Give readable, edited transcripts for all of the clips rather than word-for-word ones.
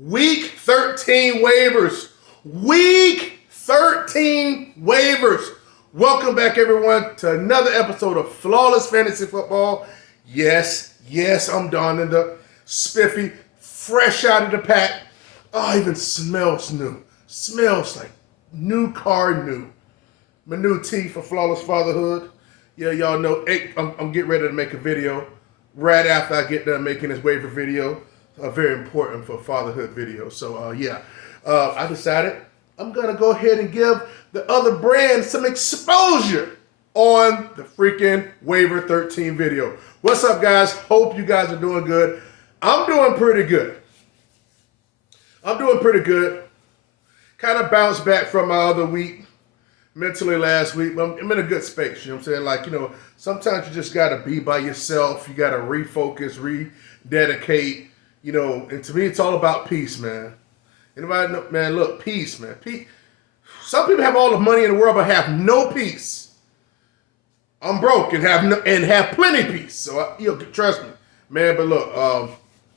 Week 13 waivers. Week 13 waivers. Welcome back, everyone, to another episode of Flawless Fantasy Football. Yes, I'm donning the spiffy, fresh out of the pack. Oh, even smells new. Smells like new car new. My new tee for Flawless Fatherhood. Yeah, y'all know, I'm getting ready to make a video right after I get done making this waiver video. Very important for fatherhood video. So, I decided I'm going to go ahead and give the other brand some exposure on the freaking Waiver 13 video. What's up, guys? Hope you guys are doing good. I'm doing pretty good. Kind of bounced back from my other week, mentally last week. But I'm in a good space, you know what I'm saying? Sometimes you just got to be by yourself. You got to refocus, rededicate. And to me, it's all about peace, man. Anybody know, man, look, peace, man. Peace. Some people have all the money in the world but have no peace. I'm broke and have plenty of peace. So, trust me, man. But look,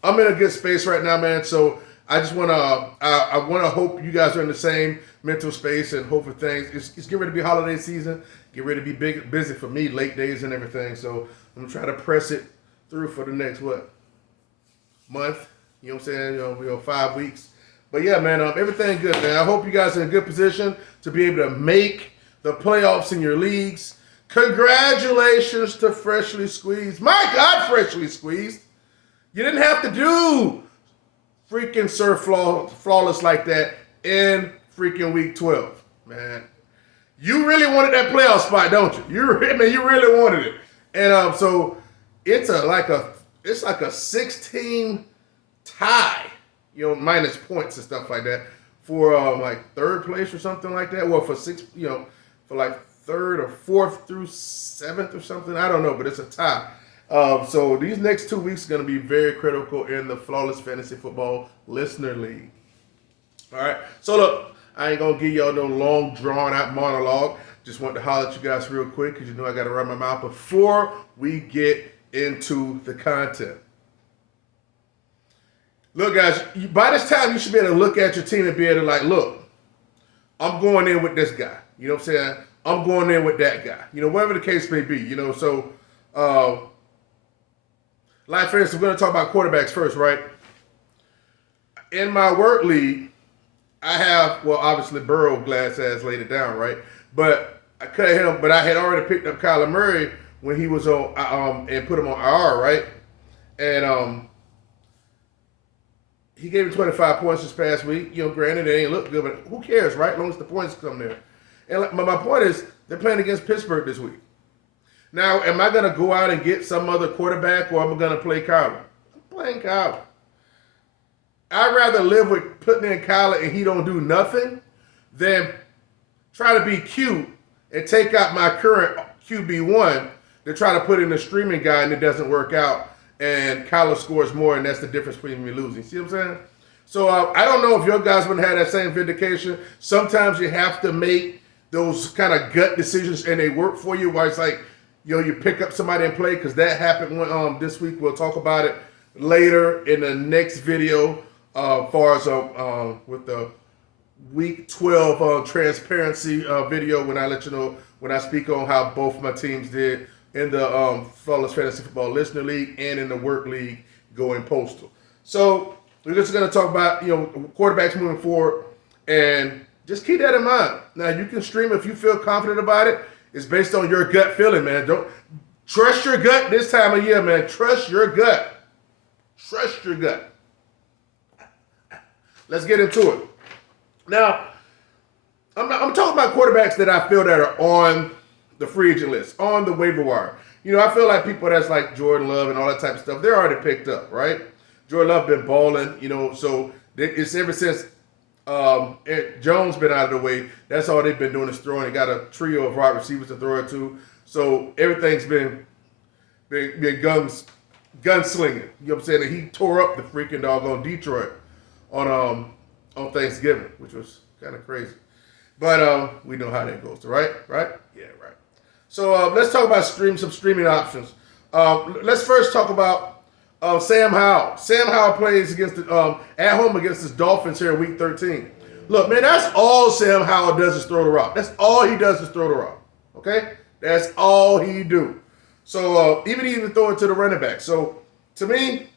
I'm in a good space right now, man. So I just want to hope you guys are in the same mental space and hope for things. It's getting ready to be holiday season. Get ready to be busy for me, late days and everything. So I'm going to try to press it through for the next, month, 5 weeks. But yeah, man, everything good, man. I hope you guys are in a good position to be able to make the playoffs in your leagues. Congratulations to Freshly Squeezed. My God, Freshly Squeezed. You didn't have to do freaking Sir Flawless like that in freaking week 12, man. You really wanted that playoff spot, don't you? You really wanted it. And so it's like a 16 tie, minus points and stuff like that for third place or something like that. Well, for third or fourth through seventh or something. I don't know, but it's a tie. So these next 2 weeks are going to be very critical in the Flawless Fantasy Football Listener League. All right. So look, I ain't going to give y'all no long drawn out monologue. Just want to holler at you guys real quick because I got to run my mouth before we get into the content. Look, guys, by this time, you should be able to look at your team and be able to look, I'm going in with this guy. You know what I'm saying? I'm going in with that guy. Whatever the case may be. For instance, we're going to talk about quarterbacks first, right? In my work league, I have, obviously Burrow glass ass laid it down, right? But I cut him, but I had already picked up Kyler Murray when he was on, and put him on IR, right? And he gave me 25 points this past week. Granted, it ain't look good, but who cares, right? As long as the points come there. And my point is, they're playing against Pittsburgh this week. Now, am I going to go out and get some other quarterback, or am I going to play Kyler? I'm playing Kyler. I'd rather live with putting in Kyler and he don't do nothing than try to be cute and take out my current QB1 to try to put in a streaming guy and it doesn't work out. And Kyler scores more, and that's the difference between me losing. See what I'm saying? So I don't know if your guys would have had that same vindication. Sometimes you have to make those kind of gut decisions, and they work for you. Where it's you pick up somebody and play, because that happened this week. We'll talk about it later in the next video. As far as with the week 12 transparency video, when I let you know when I speak on how both my teams did in the Flawless Fantasy Football Listener League and in the Work League going postal. So we're just going to talk about quarterbacks moving forward, and just keep that in mind. Now, you can stream if you feel confident about it. It's based on your gut feeling, man. Don't trust your gut this time of year, man. Trust your gut. Trust your gut. Let's get into it. Now, I'm talking about quarterbacks that I feel that are on the free agent list, on the waiver wire. I feel like people that's like Jordan Love and all that type of stuff, they're already picked up, right? Jordan Love been balling, so it's ever since Jones been out of the way, that's all they've been doing is throwing. They got a trio of wide receivers to throw it to. So everything's been gunslinging. You know what I'm saying? And he tore up the freaking doggone Detroit on Thanksgiving, which was kind of crazy. But we know how that goes, right? Right? Yeah, right. So let's talk about some streaming options. Let's first talk about Sam Howell. Sam Howell plays against the, at home against the Dolphins here in Week 13. Look, man, that's all Sam Howell does is throw the rock. That's all he does is throw the rock. Okay? That's all he do. So even throw it to the running back. So to me,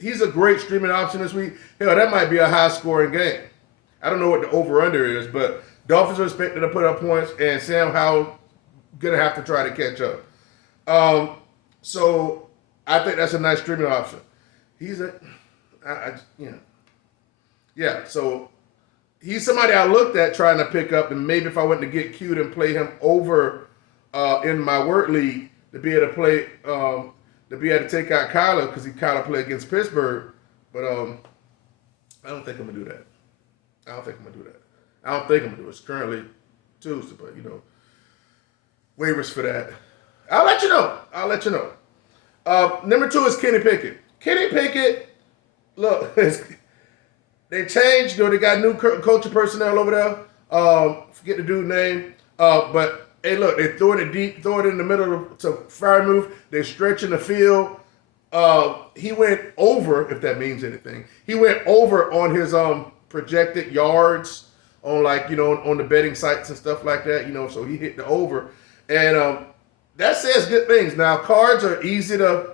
he's a great streaming option this week. Hell, that might be a high-scoring game. I don't know what the over-under is, but Dolphins are expected to put up points, and Sam Howell going to have to try to catch up. So I think that's a nice streaming option. So he's somebody I looked at trying to pick up, and maybe if I went to get cute and play him over in my work league to be able to play, to be able to take out Kyler because Kyler played against Pittsburgh, but I don't think I'm gonna do that. I don't think I'm gonna do it. It's currently Tuesday, but waivers for that. I'll let you know. Number 2 is Kenny Pickett. Kenny Pickett, look, they changed. They got new coaching personnel over there. Forget the dude's name. But hey, look, they throw it deep, throw it in the middle to fire move. They're stretching the field. He went over, if that means anything. He went over on his projected yards on on the betting sites and stuff like that. So he hit the over, and that says good things. Now cards are easy to,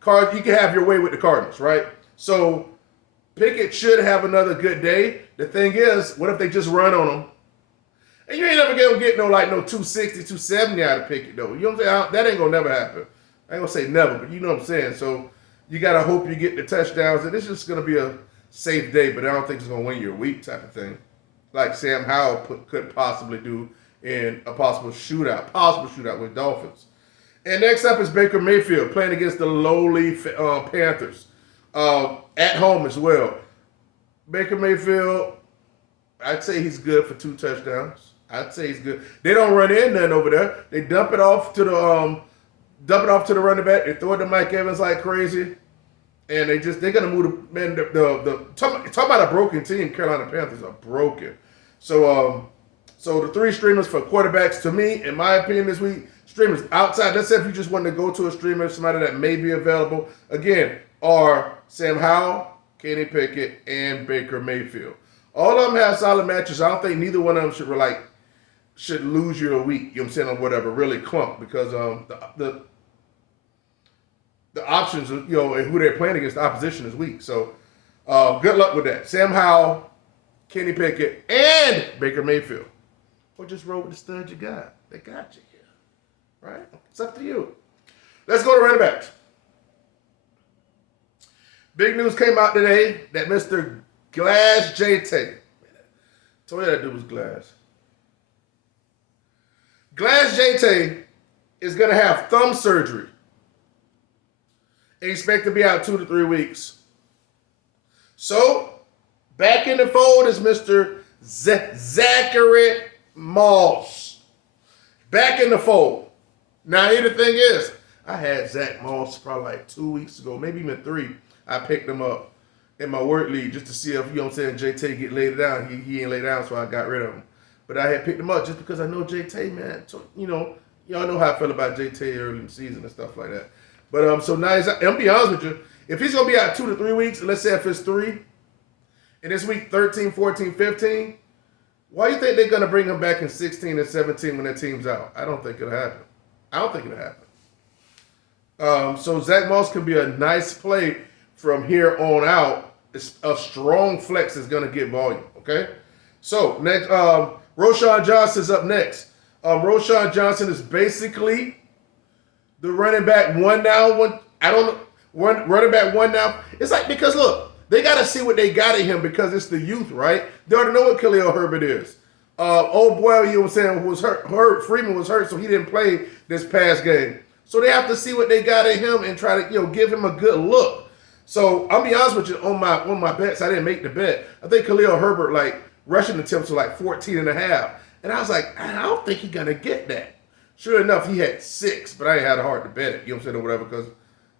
cards you can have your way with the Cardinals, right? So Pickett should have another good day. The thing is, what if they just run on him? And you ain't never gonna get no 260, 270 out of Pickett though. You know what I'm saying? That ain't gonna never happen. I ain't gonna say never, but you know what I'm saying. So you gotta hope you get the touchdowns, and it's just gonna be a safe day. But I don't think it's gonna win your week type of thing, like Sam Howell could possibly do in a possible shootout with Dolphins. And next up is Baker Mayfield playing against the lowly Panthers at home as well. Baker Mayfield, I'd say he's good for 2 touchdowns. I'd say he's good. They don't run in nothing over there. They dump it off to the running back. They throw it to Mike Evans like crazy, and they're gonna move the man. Talk about a broken team. Carolina Panthers are broken. So the 3 streamers for quarterbacks, to me, in my opinion, this week, streamers outside. Let's say if you just want to go to a streamer, somebody that may be available, again, are Sam Howell, Kenny Pickett, and Baker Mayfield. All of them have solid matches. I don't think neither one of them should lose you a week. You know what I'm saying, or whatever, really clump, because the options, and who they're playing against, the opposition is weak. So good luck with that. Sam Howell, Kenny Pickett, and Baker Mayfield. Or just roll with the stud you got. They got you here. Right? It's up to you. Let's go to running backs. Big news came out today that Mr. Glass JT. Told you that dude was Glass. Glass JT is going to have thumb surgery. And expect to be out 2 to 3 weeks. So, back in the fold is Mr. Zachary Moss. Back in the fold. Now, here the thing is, I had Zach Moss probably 2 weeks ago, maybe even 3. I picked him up in my work league just to see if, JT get laid down. He ain't laid down, so I got rid of him. But I had picked him up just because I know JT, man. So, y'all know how I feel about JT early in the season and stuff like that. But so now I'm gonna be honest with you. If he's gonna be out 2 to 3 weeks, let's say if it's 3, and this week 13, 14, 15, why do you think they're gonna bring him back in 16 and 17 when their team's out? I don't think it'll happen. So Zach Moss can be a nice play from here on out. It's a strong flex is gonna get volume. Okay. So next, Roschon Johnson's up next. Roschon Johnson is basically the running back one now. Running back one now. It's because look, they got to see what they got in him because it's the youth, right? They already know what Khalil Herbert is. Old boy, was hurt. Freeman was hurt, so he didn't play this past game. So they have to see what they got in him and try to give him a good look. So I'll be honest with you, on my bets, I didn't make the bet. I think Khalil Herbert rushing attempts were 14.5. And I was like, I don't think he's gonna get that. Sure enough, he had 6, but I ain't had a heart to bet it, or whatever, because,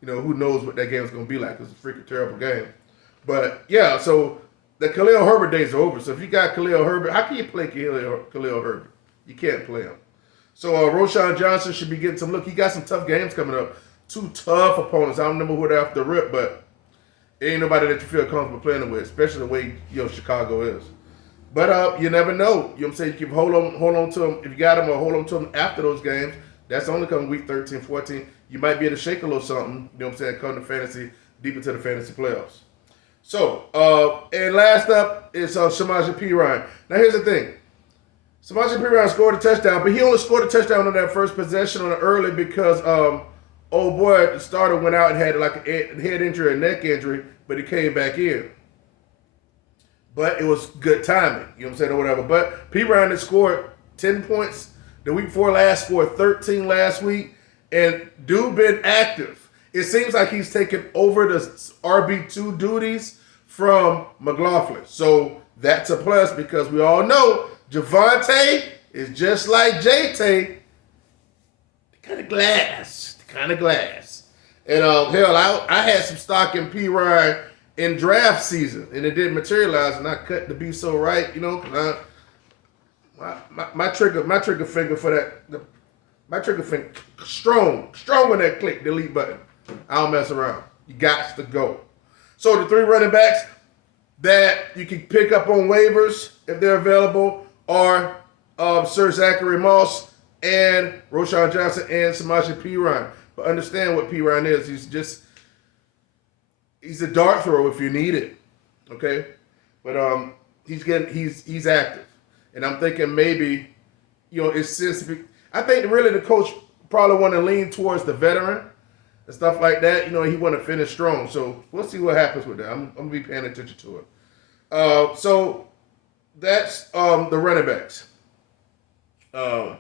who knows what that game was going to be like. It was a freaking terrible game. But, yeah, so the Khalil Herbert days are over. So if you got Khalil Herbert, how can you play Khalil Herbert? You can't play him. So Roschon Johnson should be getting some look. He got some tough games coming up. two tough opponents. I don't remember who they're off the rip, but it ain't nobody that you feel comfortable playing with, especially the way Chicago is. But you never know. You know what I'm saying? You can hold on to them if you got them, or hold on to them after those games. That's only coming week 13, 14. You might be able to shake a little something. You know what I'm saying? Come to fantasy, deep into the fantasy playoffs. So, and last up is Samaje Perine. Now here's the thing. Samaje Perine scored a touchdown, but he only scored a touchdown on that first possession on the early because old boy, the starter, went out and had like a head injury, a neck injury, but he came back in. But it was good timing, you know what I'm saying, or whatever. But Perine had scored 10 points the week before last, scored 13 last week, and dude been active. It seems like he's taken over the RB2 duties from McLaughlin. So that's a plus because we all know Javonte is just like JT, kind of glass. And hell, I had some stock in Perine in draft season, and it didn't materialize, and I cut the beat so right, you know, because my trigger finger for that, my trigger finger strong when that click delete button. I don't mess around. You got to go. So the three running backs that you can pick up on waivers if they're available are Sir Zachary Moss and Roschon Johnson and Samaje Perine. But understand what Perine is. He's a dart thrower if you need it. Okay? But he's active. And I'm thinking maybe, you know, it's since I think really the coach probably want to lean towards the veteran and stuff like that. You know, he want to finish strong. So we'll see what happens with that. I'm gonna be paying attention to it. So that's the running backs. I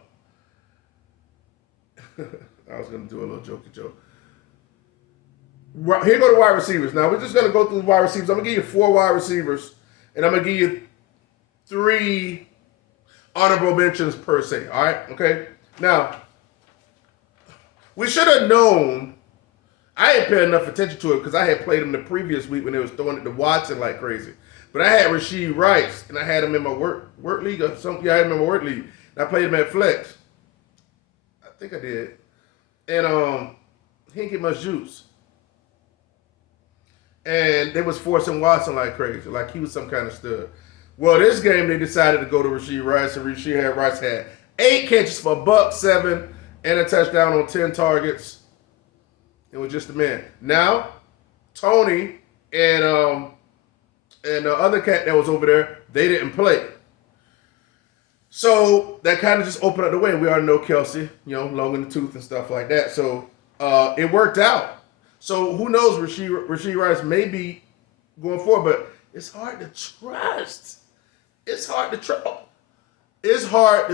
was gonna do a little jokey joke. Here go the wide receivers. Now we're just gonna go through the wide receivers. I'm gonna give you 4 wide receivers, and I'm gonna give you 3 honorable mentions per se. All right, okay. Now we should have known. I ain't paid enough attention to it because I had played him the previous week when they was throwing it to Watson like crazy. But I had Rashee Rice, and I had him in my work league or something. Yeah, I had him in my work league. And I played him at flex. I think I did. And he didn't get much juice. And they was forcing Watson like crazy, like he was some kind of stud. Well, this game they decided to go to Rashee Rice, and Rice had 8 catches for $107 and a touchdown on 10 targets. It was just a man. Now, Tony and the other cat that was over there, they didn't play. So that kind of just opened up the way. We already know Kelsey, you know, long in the tooth and stuff like that. So it worked out. So who knows? Rashee Rice may be going forward, but it's hard to trust. It's hard to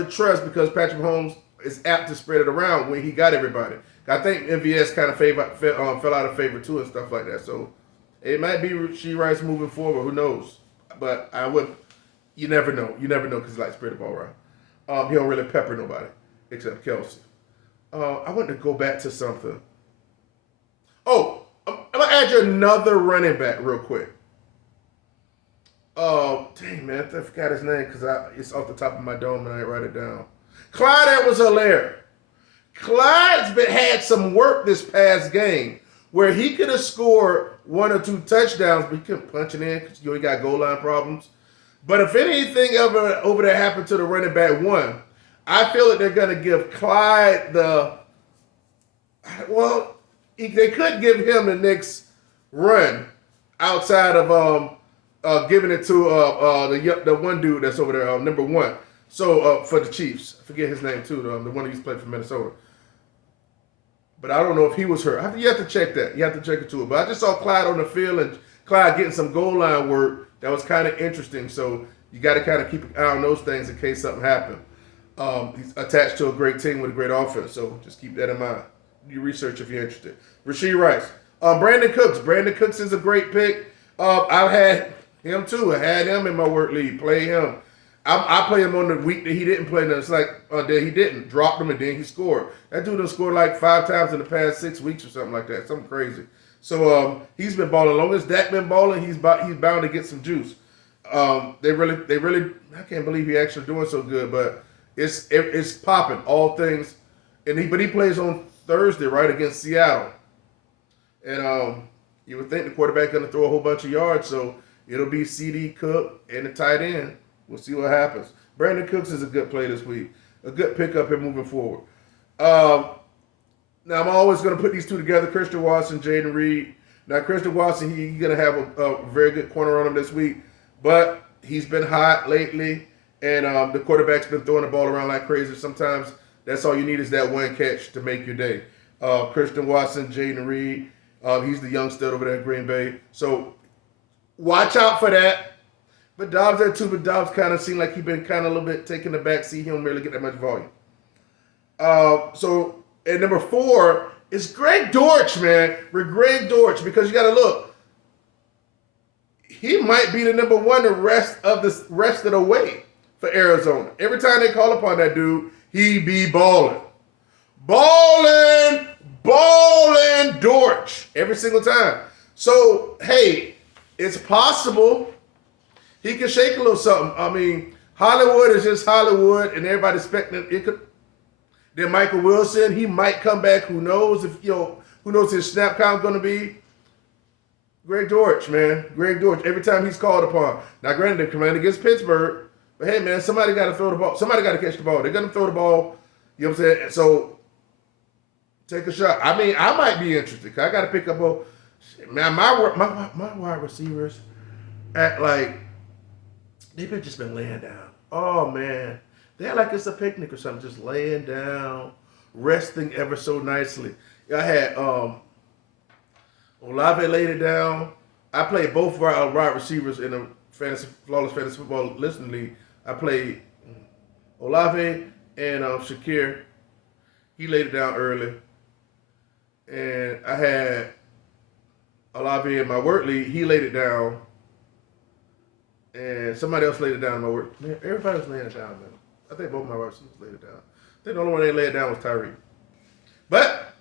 trust because Patrick Mahomes is apt to spread it around when he got everybody. I think MVS kind of fell out of favor too and stuff like that. So it might be Rashee Rice moving forward. Who knows? But you never know. You never know because he likes to spread the ball around. He don't really pepper nobody except Kelsey. I want to go back to something. Oh, I'm going to add you another running back real quick. Dang, man. I forgot his name because it's off the top of my dome and I didn't write it down. Clyde Edwards-Helaire. Clyde's had some work this past game where he could have scored 1 or 2 touchdowns, but he couldn't punch it in because he got goal line problems. But if anything ever over there happened to the running back 1, I feel that they're going to give Clyde they could give him the next run outside of giving it to the one dude that's over there, number 1. So for the Chiefs, I forget his name too, the one who used to play for Minnesota. But I don't know if he was hurt. You have to check that. You have to check it too. But I just saw Clyde on the field and Clyde getting some goal line work that was kind of interesting. So you got to kind of keep an eye on those things in case something happened. He's attached to a great team with a great offense, so just keep that in mind. Do research if you're interested. Rashee Rice. Brandon Cooks. Brandon Cooks is a great pick. I've had him too. I had him in my work league. Play him. I play him on the week that he didn't play. And it's like that he didn't. Dropped him and then he scored. That dude done scored like 5 times in the past 6 weeks or something like that. Something crazy. So he's been balling. As long as Dak been balling, he's bound to get some juice. They really. I can't believe he actually doing so good. But it's popping. All things. But he plays on Thursday, right, against Seattle. And you would think the quarterback going to throw a whole bunch of yards, so it'll be CD, Cook, and the tight end. We'll see what happens. Brandon Cooks is a good play this week, a good pickup here moving forward. Now, I'm always going to put these two together, Christian Watson, Jaden Reed. Now, Christian Watson, he's going to have a very good corner on him this week, but he's been hot lately, and the quarterback's been throwing the ball around like crazy. Sometimes that's all you need is that one catch to make your day. Christian Watson, Jaden Reed, he's the young stud over there in Green Bay. So watch out for that. But Dobbs there too, but Dobbs kind of seemed like he's been kind of a little bit taking the back seat. He don't really get that much volume. So at number 4 is Greg Dortch, man. With Greg Dortch, because you got to look. He might be the number 1 the rest of the way for Arizona. Every time they call upon that dude, he be balling. Balling Dortch every single time. So, hey, it's possible he can shake a little something. I mean, Hollywood is just Hollywood, and everybody's expecting it could. Then Michael Wilson, he might come back. Who knows who knows his snap count going to be? Greg Dortch, man. Greg Dortch. Every time he's called upon. Now, granted, they're coming against Pittsburgh, but hey, man, somebody got to throw the ball. Somebody got to catch the ball. They're going to throw the ball. You know what I'm saying? So take a shot. I mean, I might be interested. I got to pick up a man. My wide receivers act like they've just been laying down. Oh man, they act like it's a picnic or something, just laying down, resting ever so nicely. I had Olave laid it down. I played both wide receivers in the flawless fantasy football listening league. I played Olave and Shakir. He laid it down early. And I had Olave in my work league. He laid it down. And somebody else laid it down in my work. Man, everybody's laying it down, man. I think both my wide receivers laid it down. I think the only one they laid it down was Tyreek. But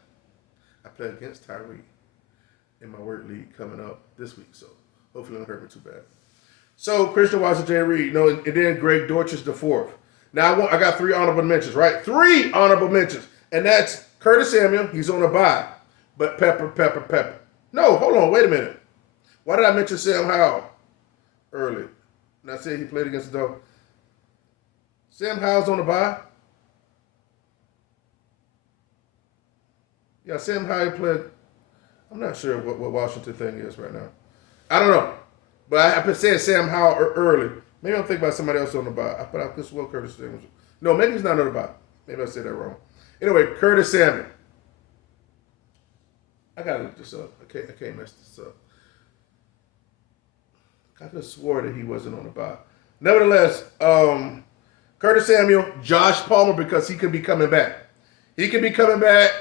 I played against Tyreek in my work league coming up this week. So hopefully it don't hurt me too bad. So Christian Watson, Jay Reed, and then Greg Dortch is the 4th. Now I got 3 honorable mentions, right? 3 honorable mentions. And that's Curtis Samuel. He's on a bye. But Pepper. No, hold on. Wait a minute. Why did I mention Sam Howell early? And I said he played against the Dolphins. Sam Howell's on a bye. Yeah, Sam Howell played. I'm not sure what Washington thing is right now. I don't know. But I said Sam Howell early. Maybe I'm thinking about somebody else on the bye. I put out this Will Curtis Samuel. No, maybe he's not on the bye. Maybe I said that wrong. Anyway, Curtis Samuel. I gotta look this up. I can't mess this up. I could have swore that he wasn't on the bye. Nevertheless, Curtis Samuel, Josh Palmer, because he could be coming back. He could be coming back.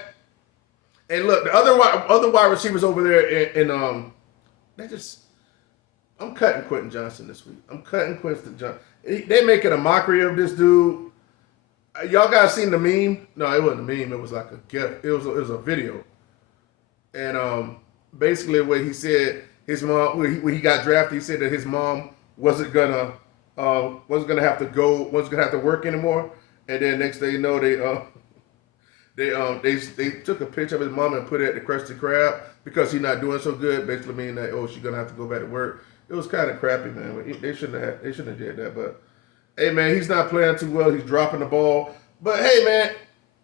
And look, the other wide receivers over there, and they just. I'm cutting Quentin Johnson this week. I'm cutting Quentin Johnson. They making a mockery of this dude. Y'all guys seen the meme? No, it wasn't a meme. It was like a gift. It was a video. And basically, what he said, his mom when he got drafted, he said that his mom wasn't gonna have to work anymore. And then next thing you know, they took a picture of his mom and put it at the Krusty Krab because he's not doing so good. Basically, meaning that she's gonna have to go back to work. It was kind of crappy, man. They shouldn't have did that. But hey, man, he's not playing too well. He's dropping the ball. But hey, man,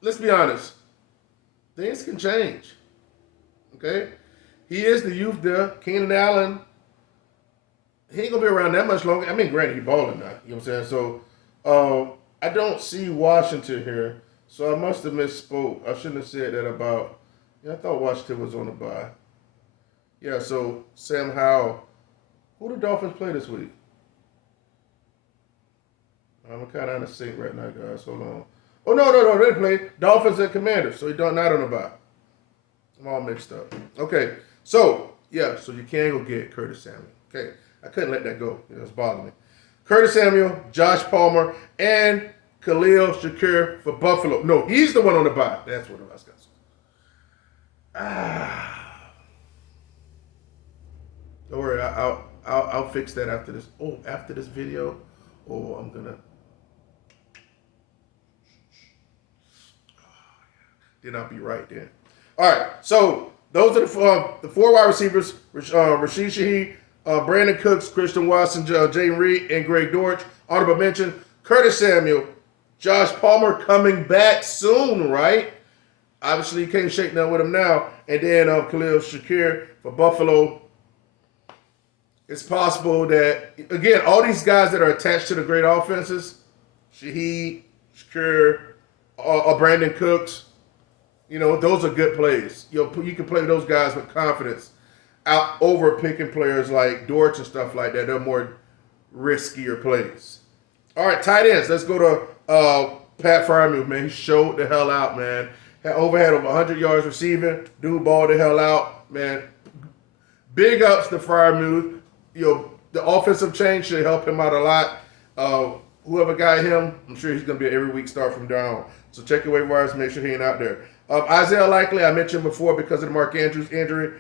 let's be honest. Things can change. Okay, he is the youth there. Keenan Allen, he ain't gonna be around that much longer. I mean, granted, he's balling now. You know what I'm saying? So I don't see Washington here. So I must have misspoke. I shouldn't have said that about. Yeah, I thought Washington was on the bye. Yeah. So Sam Howell. Who the Dolphins play this week? I'm kind of on the sync right now, guys. Hold on. Oh no! They play Dolphins and Commanders. So he's not on the bye. I'm all mixed up. Okay, so yeah, so you can go get Curtis Samuel. Okay, I couldn't let that go. It was bothering me. Curtis Samuel, Josh Palmer, and Khalil Shakir for Buffalo. No, he's the one on the bye. That's what I was going to say. Don't worry, I'll fix that after this. Oh, after this video, I'm gonna. Then I'll be right then. All right, so Those are the four wide receivers: Rashid Shaheed, Brandon Cooks, Christian Watson, Jaden Reed, and Greg Dortch. Honorable mention: Curtis Samuel, Josh Palmer coming back soon, right? Obviously, you can't shake nothing with him now. And then Khalil Shakir for Buffalo. It's possible that, again, all these guys that are attached to the great offenses, Shaheed, Shakir, Brandon Cooks, those are good plays. You can play those guys with confidence out over picking players like Dortch and stuff like that. They're more riskier plays. All right, tight ends. Let's go to Pat Freiermuth, man. He showed the hell out, man. Had over 100 yards receiving. Dude balled the hell out, man. Big ups to Freiermuth. The offensive change should help him out a lot. Whoever got him, I'm sure he's going to be an every week start from down. So check your waiver wires, make sure he ain't out there. Isaiah Likely, I mentioned before because of the Mark Andrews injury.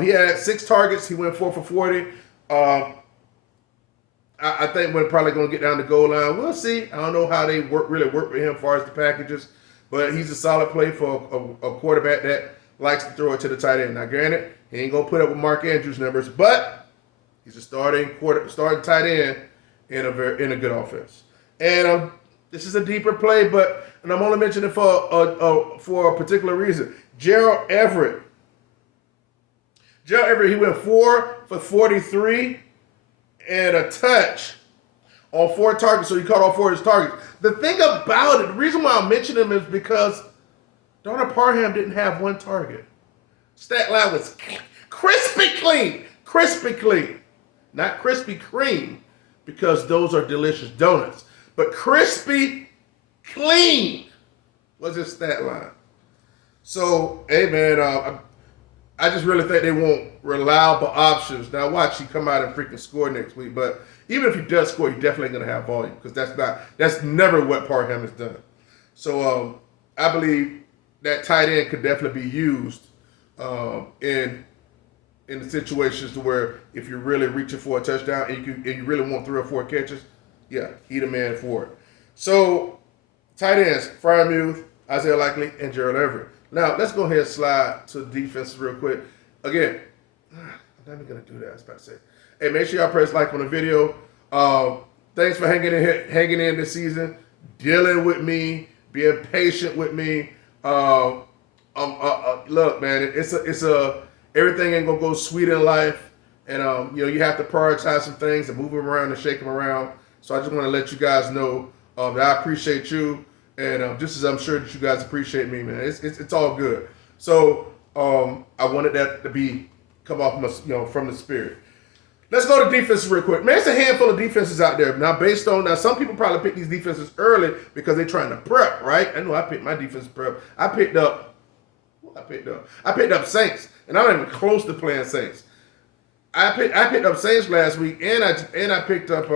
He had 6 targets. He went 4 for 40. I think we're probably going to get down the goal line. We'll see. I don't know how they really work with him as far as the packages. But he's a solid play for a quarterback that likes to throw it to the tight end. Now, granted, he ain't going to put up with Mark Andrews' numbers, but he's a starting tight end in a good offense. And this is a deeper play, and I'm only mentioning it for a particular reason. Gerald Everett, he went 4 for 43 and a touch on 4 targets, so he caught all 4 of his targets. The thing about it, the reason why I mention him is because Donald Parham didn't have 1 target. Stat line was crispy clean. Not Krispy Kreme, because those are delicious donuts. But crispy clean was his stat line. So, hey, man, I just really think they want reliable options. Now, watch he come out and freaking score next week. But even if he does score, he definitely going to have volume because that's never what Parham has done. So, I believe that tight end could definitely be used in the situations to where if you're really reaching for a touchdown and you really want 3 or 4 catches, yeah, he the man for it. So, tight ends, Freiermuth, Isaiah Likely, and Gerald Everett. Now, let's go ahead and slide to the defense real quick. Again, I'm not even going to do that, I was about to say. Hey, make sure y'all press like on the video. Thanks for hanging in this season, dealing with me, being patient with me. Look, man, everything ain't going to go sweet in life. And, you have to prioritize some things and move them around and shake them around. So I just want to let you guys know that I appreciate you. And just as I'm sure that you guys appreciate me, man. It's all good. So I wanted that to come off from the spirit. Let's go to defenses real quick. Man, it's a handful of defenses out there. Now, some people probably pick these defenses early because they're trying to prep, right? I know I picked my defense prep. I picked up Saints, and I'm not even close to playing Saints. I picked up Saints last week, and I picked up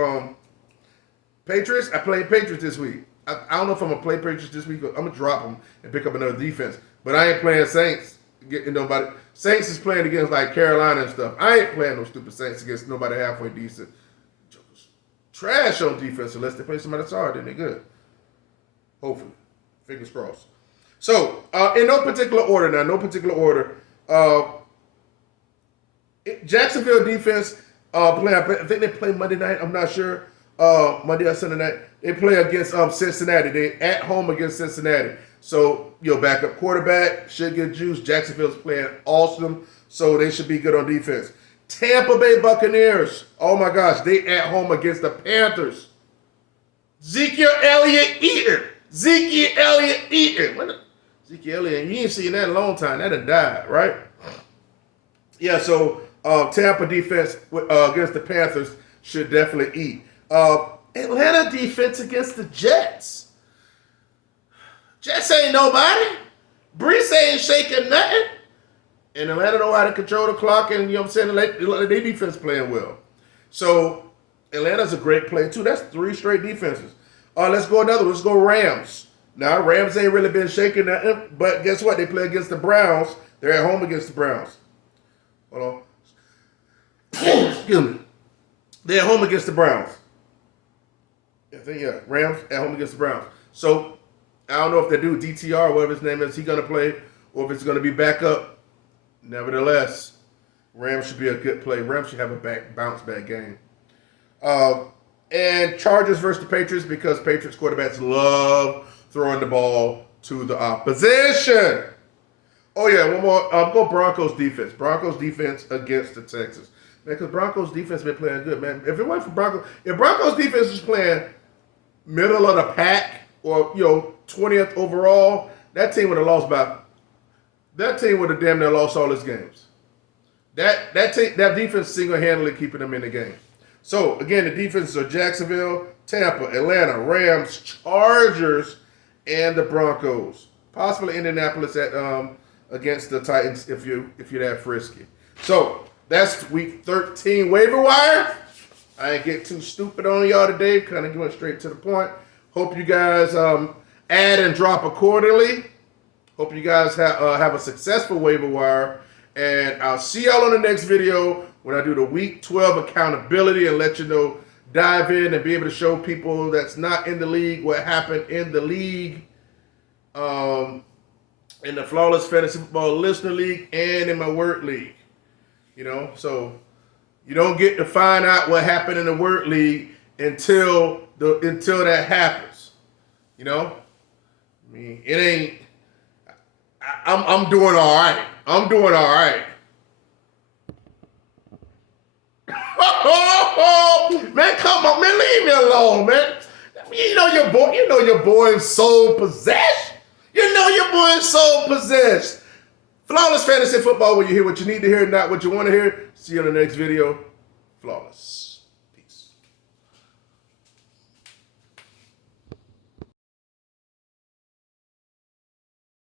Patriots. I played Patriots this week. I don't know if I'm going to play Patriots this week. I'm going to drop them and pick up another defense. But I ain't playing Saints. Saints is playing against like Carolina and stuff. I ain't playing no stupid Saints against nobody halfway decent. Trash on defense unless they play somebody that's hard, then they're good. Hopefully. Fingers crossed. So, in no particular order, Jacksonville defense, I think they play Monday night. I'm not sure. Monday or Sunday night. They play against Cincinnati. They at home against Cincinnati. So, backup quarterback should get juice. Jacksonville's playing awesome, so they should be good on defense. Tampa Bay Buccaneers. Oh, my gosh. They at home against the Panthers. Ezekiel Elliott eating. Ezekiel Elliott, you ain't seen that in a long time. That done died, right? Yeah, so Tampa defense against the Panthers should definitely eat. Atlanta defense against the Jets. Jets ain't nobody. Brees ain't shaking nothing. And Atlanta know how to control the clock, and their defense playing well. So Atlanta's a great play too. That's 3 straight defenses. Let's go another one. Let's go Rams. Now, Rams ain't really been shaking nothing, but guess what? They play against the Browns. They're at home against the Browns. Hold on. Excuse me. They're at home against the Browns. Rams at home against the Browns. So, I don't know if they do DTR, whatever his name is, he going to play, or if it's going to be backup Nevertheless, Rams should be a good play. Rams should have a bounce back game. And Chargers versus the Patriots, because Patriots quarterbacks love throwing the ball to the opposition. Oh yeah, one more. Go Broncos defense. Broncos defense against the Texans. Man, because Broncos defense been playing good, man. If it weren't for Broncos, if Broncos defense is playing middle of the pack or 20th overall, that team would have lost by. That team would have damn near lost all its games. That defense single-handedly keeping them in the game. So again, the defenses are Jacksonville, Tampa, Atlanta, Rams, Chargers, and the Broncos. Possibly Indianapolis at against the Titans if you're that frisky. So that's week 13 waiver wire. I ain't get too stupid on y'all today. Kind of going straight to the point. Hope you guys add and drop accordingly. Hope you guys have a successful waiver wire. And I'll see y'all on the next video when I do the week 12 accountability and let you know, dive in and be able to show people that's not in the league what happened in the league, in the Flawless Fantasy Football Listener League and in my Word League. So you don't get to find out what happened in the Word League until that happens. I mean, it ain't. I'm doing all right. I'm doing all right. Man, come on, man, leave me alone, man. You know your boy is soul possessed. Flawless Fantasy Football, where you hear what you need to hear, not what you want to hear. See you on the next video. Flawless.